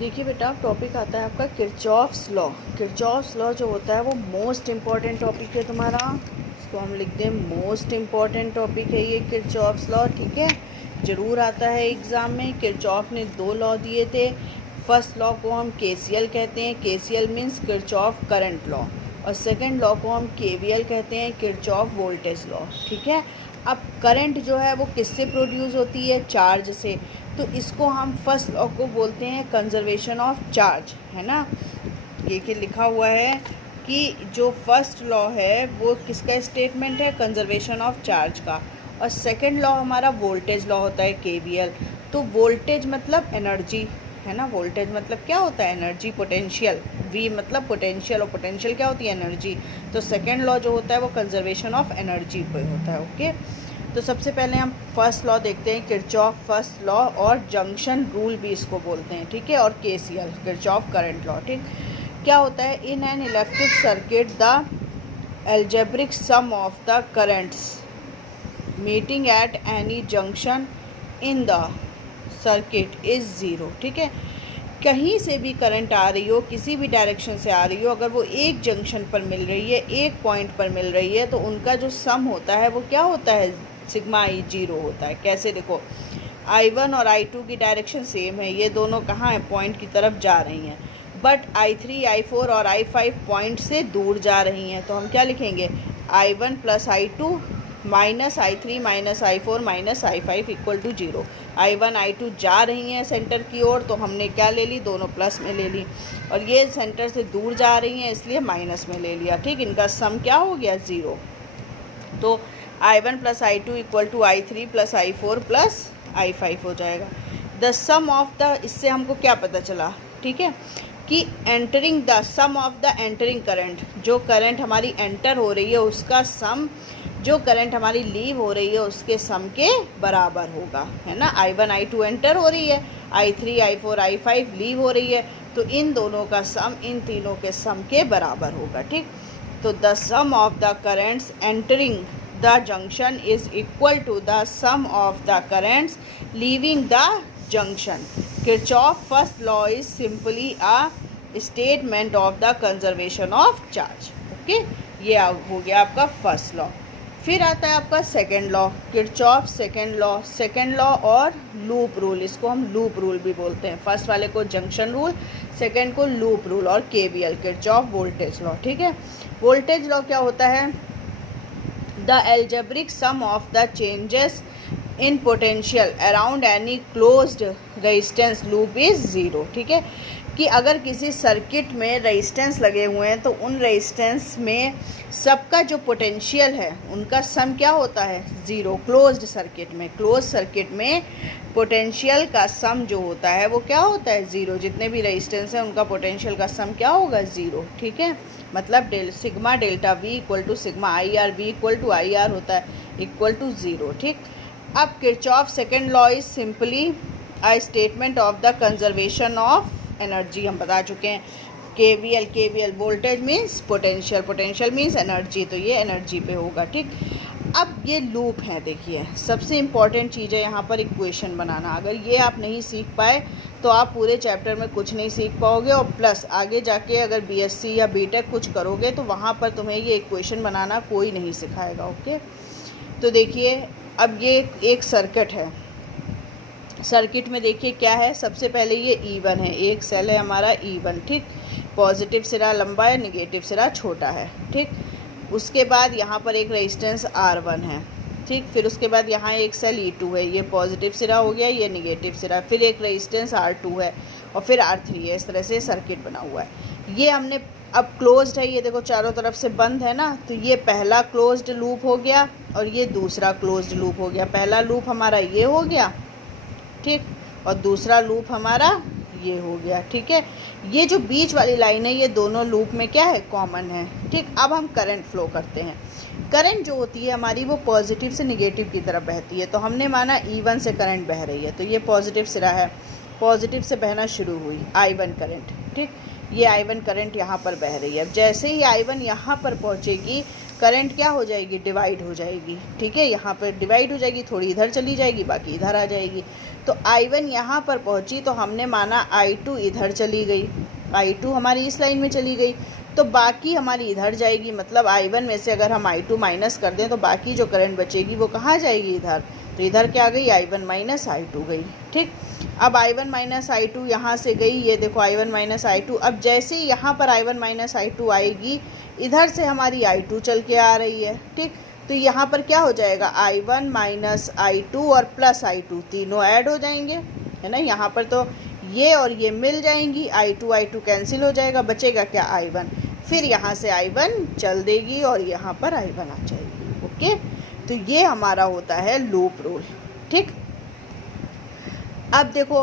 देखिए बेटा, टॉपिक आता है आपका किरचॉफ्स लॉ। किरचॉफ्स लॉ जो होता है वो मोस्ट इम्पॉर्टेंट टॉपिक है तुम्हारा। इसको हम लिख दें मोस्ट इम्पॉर्टेंट टॉपिक है ये किरचॉफ्स लॉ। ठीक है, ज़रूर आता है एग्ज़ाम में। किरचॉफ ने 2 लॉ दिए थे। फर्स्ट लॉ को हम केसीएल कहते हैं, KCL means Kirchhoff current law, और सेकंड लॉ को हम केवीएल कहते हैं, किरचॉफ वोल्टेज लॉ। ठीक है, अब करंट जो है वो किससे प्रोड्यूस होती है? चार्ज से। तो इसको हम फर्स्ट लॉ को बोलते हैं कंजर्वेशन ऑफ चार्ज, है ना। ये कि लिखा हुआ है कि जो फर्स्ट लॉ है वो किसका स्टेटमेंट है? कंजर्वेशन ऑफ चार्ज का। और सेकंड लॉ हमारा वोल्टेज लॉ होता है, केवीएल। तो वोल्टेज मतलब एनर्जी, है ना। वोल्टेज मतलब क्या होता है? Energy, potential. वी मतलब पोटेंशियल, और पोटेंशियल क्या होती है? एनर्जी। तो सेकंड लॉ जो होता है वो कंजर्वेशन ऑफ एनर्जी पे होता है। ओके, तो सबसे पहले हम फर्स्ट लॉ देखते हैं, किरचॉफ फर्स्ट लॉ, और जंक्शन रूल भी इसको बोलते हैं। ठीक है, और केसीएल, किरचॉफ करंट लॉ। ठीक, क्या होता है? In an electric circuit the algebraic sum of the currents meeting at any junction in the circuit is zero. ठीक है, कहीं से भी करंट आ रही हो, किसी भी डायरेक्शन से आ रही हो, अगर वो एक जंक्शन पर मिल रही है, एक पॉइंट पर मिल रही है, तो उनका जो सम होता है वो क्या होता है? सिग्मा आई जीरो होता है। कैसे? देखो, I1 और I2 की डायरेक्शन सेम है, ये दोनों कहाँ हैं? पॉइंट की तरफ जा रही हैं। बट I3, I4 और I5 पॉइंट से दूर जा रही हैं। तो हम क्या लिखेंगे? I1 plus I2 minus I3 minus I4 minus I5 equal to 0। I1 I2 जा रही हैं सेंटर की ओर, तो हमने क्या ले ली? दोनों प्लस में ले ली। और ये सेंटर से दूर जा रही हैं, इसलिए माइनस में ले लिया। ठीक, इनका सम क्या हो गया? 0। तो I1 plus I2 equal to I3 plus I4 plus I5 हो जाएगा। द सम ऑफ द, इससे हमको क्या पता चला? ठीक है, कि entering the sum of the entering current, जो करंट हमारी एंटर हो रही है उसका सम जो करंट हमारी लीव हो रही है उसके सम के बराबर होगा, है ना। I1 I2 एंटर हो रही है, I3 I4 I5 लीव हो रही है, तो इन दोनों का सम इन तीनों के सम के बराबर होगा। ठीक, तो the sum of the currents entering the junction is equal to the sum of the currents leaving the junction. Kirchhoff first law is simply a statement of the conservation of charge. Okay, ये हो गया आपका first law. फिर आता है आपका second law, Kirchhoff second law. Second law और loop rule, इसको हम लूप रूल भी बोलते हैं। फर्स्ट वाले को जंक्शन रूल, सेकंड को लूप रूल, और केवीएल, किरचॉफ वोल्टेज लॉ। ठीक है, वोल्टेज लॉ क्या होता है? The algebraic sum of the changes in potential around any closed resistance loop is zero. ठीक है, कि अगर किसी सर्किट में रेजिस्टेंस लगे हुए हैं तो उन रेजिस्टेंस में सबका जो पोटेंशियल है उनका सम क्या होता है? ज़ीरो। क्लोज्ड सर्किट में, क्लोज सर्किट में पोटेंशियल का सम जो होता है वो क्या होता है? ज़ीरो। जितने भी रेजिस्टेंस हैं उनका पोटेंशियल का सम क्या होगा? ज़ीरो। ठीक है, मतलब sigma delta V equal to sigma I R, V equal to I R होता है, इक्वल टू ज़ीरो। ठीक, अब Kirchhoff second law is simply a statement of the conservation of energy. हम बता चुके हैं, KVL, KVL voltage means potential, potential means energy, तो ये एनर्जी पे होगा। ठीक, अब ये लूप है। देखिए, सबसे इम्पॉर्टेंट चीज़ है यहाँ पर इक्वेशन बनाना। अगर ये आप नहीं सीख पाए तो आप पूरे चैप्टर में कुछ नहीं सीख पाओगे, और प्लस आगे जाके अगर बीएससी या बीटेक कुछ करोगे तो वहाँ पर तुम्हें ये इक्वेशन बनाना कोई नहीं सिखाएगा। ओके, तो देखिए, अब ये एक सर्किट है। सर्किट में देखिए क्या है, सबसे पहले ये E1 है, एक सेल है हमारा E1। ठीक, पॉजिटिव सिरा लंबा है, निगेटिव सिरा छोटा है। ठीक, उसके बाद यहाँ पर एक रेजिस्टेंस R1 है। ठीक, फिर उसके बाद यहाँ एक सेल E2 है, ये पॉजिटिव सिरा हो गया, ये निगेटिव सिरा, फिर एक रेजिस्टेंस R2 है, और फिर R3 है। इस तरह से सर्किट बना हुआ है। ये हमने अब क्लोज्ड है, ये देखो चारों तरफ से बंद है ना, तो ये पहला क्लोज्ड लूप हो गया और ये दूसरा क्लोज्ड लूप हो गया। पहला लूप हमारा ये हो गया, ठीक, और दूसरा लूप हमारा ये हो गया। ठीक है, ये जो बीच वाली लाइन है ये दोनों लूप में क्या है? कॉमन है। ठीक, अब हम करंट फ्लो करते हैं। करंट जो होती है हमारी वो पॉजिटिव से निगेटिव की तरफ बहती है, तो हमने माना E1 से करंट बह रही है, तो ये पॉजिटिव सिरा है। पॉजिटिव से बहना शुरू हुई I1 करंट, ठीक। ये I1 करंट यहाँ पर बह रही है। अब जैसे ही I1 यहाँ पर पहुँचेगी करंट क्या हो जाएगी, डिवाइड हो जाएगी, ठीक है। यहाँ पर डिवाइड हो जाएगी, थोड़ी इधर चली जाएगी, बाकी इधर आ जाएगी। तो I1 यहाँ पर पहुँची तो हमने माना I2 इधर चली गई, I2 हमारी इस लाइन में चली गई, तो बाकी हमारी इधर जाएगी। मतलब I1 में से अगर हम I2 माइनस कर दें तो बाकी जो करंट बचेगी वो कहाँ जाएगी, इधर। तो इधर क्या गई, I1 माइनस I2 गई, ठीक। अब I1 माइनस I2 यहाँ से गई, ये देखो I1 माइनस I2। अब जैसे ही यहाँ पर I1 माइनस I2 आएगी, इधर से हमारी I2 चल के आ रही है, ठीक। तो यहाँ पर क्या हो जाएगा, I1 माइनस I2 और प्लस I2 तीनों ऐड हो जाएंगे, है ना। यहाँ पर तो ये और ये मिल जाएंगी, I2 कैंसिल हो जाएगा, बचेगा क्या, I1। फिर यहाँ से I1 चल देगी और यहाँ पर I1 आ जाएगी, ओके। तो ये हमारा होता है लूप रूल, ठीक। अब देखो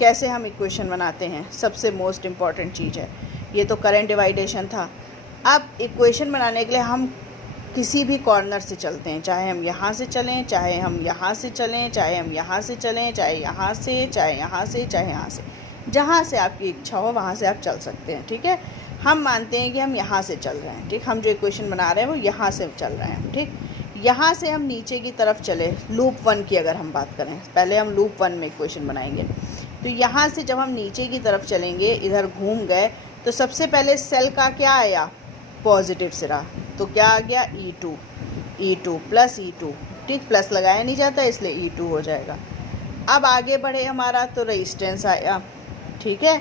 कैसे हम इक्वेशन बनाते हैं, सबसे मोस्ट इम्पॉर्टेंट चीज़ है। ये तो करंट डिवाइडेशन था। अब इक्वेशन बनाने के लिए हम किसी भी कॉर्नर से चलते हैं, चाहे हम यहाँ से चलें, चाहे हम यहाँ से चलें, चाहे हम यहाँ से चलें, चाहे यहाँ से, चाहे यहाँ से, चाहे यहाँ से, जहाँ से आपकी इच्छा हो वहाँ से आप चल सकते हैं, ठीक है। हम मानते हैं कि हम यहाँ से चल रहे हैं, ठीक। हम जो इक्वेशन बना रहे हैं वो यहाँ से चल रहे हैं, ठीक। यहाँ से हम नीचे की तरफ चले, लूप 1 की अगर हम बात करें, पहले हम लूप 1 में इक्वेशन बनाएंगे। तो यहाँ से जब हम नीचे की तरफ चलेंगे, इधर घूम गए, तो सबसे पहले सेल का क्या आया, पॉजिटिव सिरा। तो क्या आ गया, E2 प्लस E2, ठीक। प्लस लगाया नहीं जाता इसलिए E2 हो जाएगा। अब आगे बढ़े हमारा, तो रेजिस्टेंस आया, ठीक है।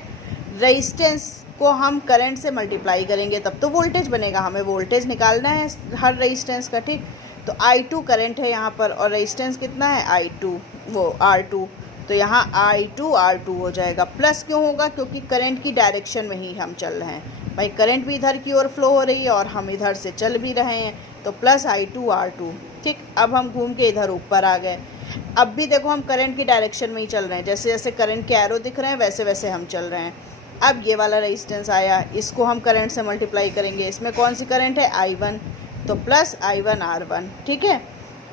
रेजिस्टेंस को हम करंट से मल्टीप्लाई करेंगे तब तो वोल्टेज बनेगा, हमें वोल्टेज निकालना है हर रेजिस्टेंस का, ठीक। तो I2 करंट है यहाँ पर और रेजिस्टेंस कितना है, R2। तो यहाँ I2 R2 हो जाएगा। प्लस क्यों होगा, क्योंकि करंट की डायरेक्शन में ही हम चल रहे हैं भाई, करंट भी इधर की ओर फ्लो हो रही है और हम इधर से चल भी रहे हैं, तो प्लस I2 R2, ठीक। अब हम घूम के इधर ऊपर आ गए। अब भी देखो हम करंट की डायरेक्शन में ही चल रहे हैं, जैसे जैसे करंट के एरो दिख रहे हैं वैसे वैसे हम चल रहे हैं। अब ये वाला रेजिस्टेंस आया, इसको हम करंट से मल्टीप्लाई करेंगे, इसमें कौन सी करंट है, I1, तो प्लस I1 R1, ठीक है।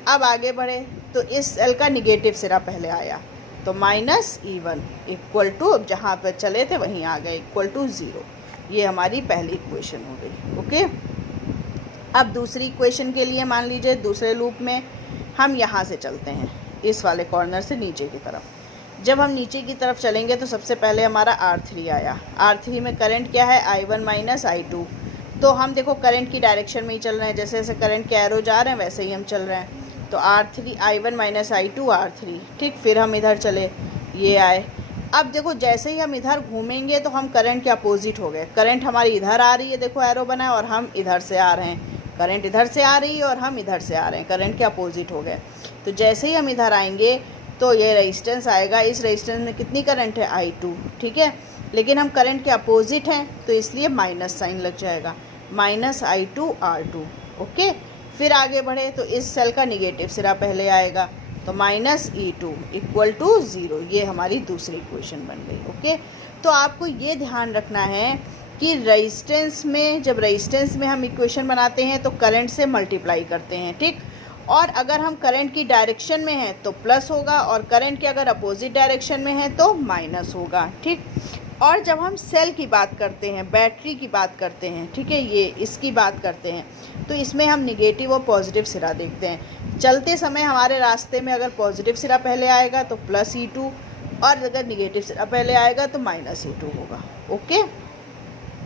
अब आगे बढ़े तो इस सेल का निगेटिव सिरा पहले आया, तो माइनस E1 इक्वल टू, अब जहाँ पर चले थे वहीं आ गए, इक्वल टू 0। ये हमारी पहली इक्वेशन हो गई, ओके। अब दूसरी इक्वेशन के लिए मान लीजिए दूसरे लूप में हम यहाँ से चलते हैं, इस वाले कॉर्नर से नीचे की तरफ। जब हम नीचे की तरफ चलेंगे तो सबसे पहले हमारा R3 आया। R3 में करंट क्या है, I1 माइनस I2। तो हम देखो करंट की डायरेक्शन में ही चल रहे हैं, जैसे जैसे करंट के एरो जा रहे हैं वैसे ही हम चल रहे हैं। तो R3 I1 minus I2 R3, ठीक। फिर हम इधर चले, ये आए। अब देखो जैसे ही हम इधर घूमेंगे तो हम करंट के अपोजिट हो गए, करंट हमारी इधर आ रही है, देखो एरो बना है, और हम इधर से आ रहे हैं, करंट इधर से आ रही है और हम इधर से आ रहे हैं, करंट के अपोजिट हो गए। तो जैसे ही हम इधर आएंगे तो ये रेजिस्टेंस आएगा, इस रेजिस्टेंस में कितनी करंट है, I2, ठीक है। लेकिन हम करंट के अपोजिट हैं तो इसलिए माइनस साइन लग जाएगा, माइनस I2 R2, ओके। फिर आगे बढ़े तो इस सेल का निगेटिव सिरा पहले आएगा, तो माइनस E2 इक्वल टू 0। ये हमारी दूसरी इक्वेशन बन गई, ओके। तो आपको ये ध्यान रखना है कि रेजिस्टेंस में, जब रेजिस्टेंस में हम इक्वेशन बनाते हैं तो करंट से मल्टीप्लाई करते हैं, ठीक। और अगर हम करंट की डायरेक्शन में हैं तो प्लस होगा, और करंट के अगर अपोजिट डायरेक्शन में है तो माइनस होगा, ठीक। और जब हम सेल की बात करते हैं, बैटरी की बात करते हैं, ठीक है, ये इसकी बात करते हैं, तो इसमें हम निगेटिव और पॉजिटिव सिरा देखते हैं। चलते समय हमारे रास्ते में अगर पॉजिटिव सिरा पहले आएगा तो प्लस E2, और अगर निगेटिव सिरा पहले आएगा तो माइनस E2 होगा, ओके।